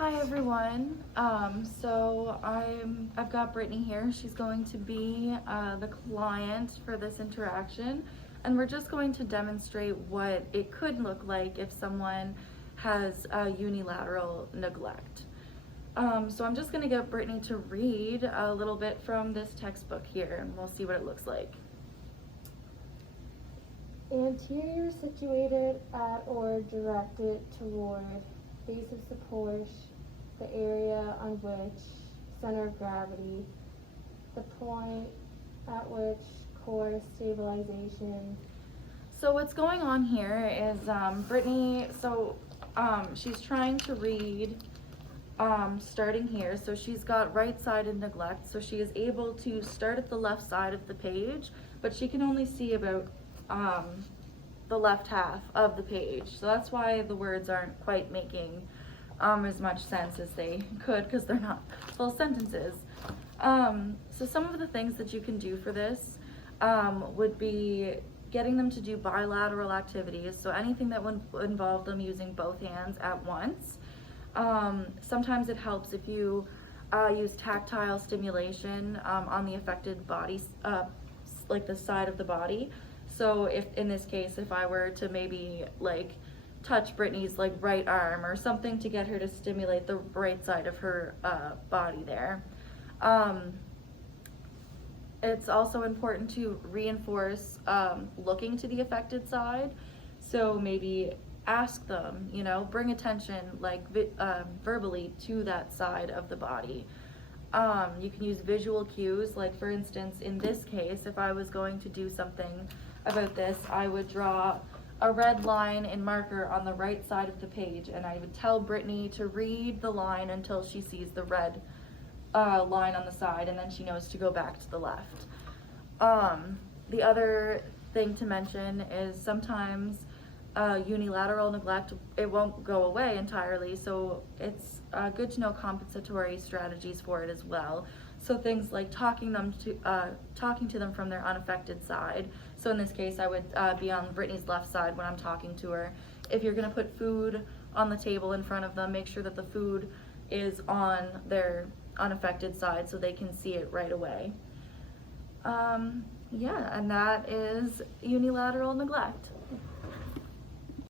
Hi everyone. I've got Brittany here. She's going to be the client for this interaction, and we're just going to demonstrate what it could look like if someone has unilateral neglect. So I'm just going to get Brittany to read a little bit from this textbook here, and we'll see what it looks like. Anterior situated at or directed toward base of support, the area on which center of gravity, the point at which core stabilization. So what's going on here is Brittany, she's trying to read starting here. So she's got right-sided neglect, so she is able to start at the left side of the page, but she can only see about the left half of the page. So that's why the words aren't quite making as much sense as they could, because they're not full sentences. So some of the things that you can do for this would be getting them to do bilateral activities, so anything that would involve them using both hands at once. Sometimes it helps if you use tactile stimulation on the affected body, like the side of the body. So if in this case, if I were to maybe like touch Brittany's like right arm or something to get her to stimulate the right side of her body there. It's also important to reinforce looking to the affected side. So maybe ask them, bring attention like verbally to that side of the body. You can use visual cues, like for instance, in this case, if I was going to do something about this, I would draw a red line in marker on the right side of the page, and I would tell Brittany to read the line until she sees the red line on the side, and then she knows to go back to the left. The other thing to mention is sometimes unilateral neglect, it won't go away entirely, so it's good to know compensatory strategies for it as well. So things like talking to them from their unaffected side. So in this case, I would be on Brittany's left side when I'm talking to her. If you're gonna put food on the table in front of them, make sure that the food is on their unaffected side so they can see it right away. Yeah, and that is unilateral neglect.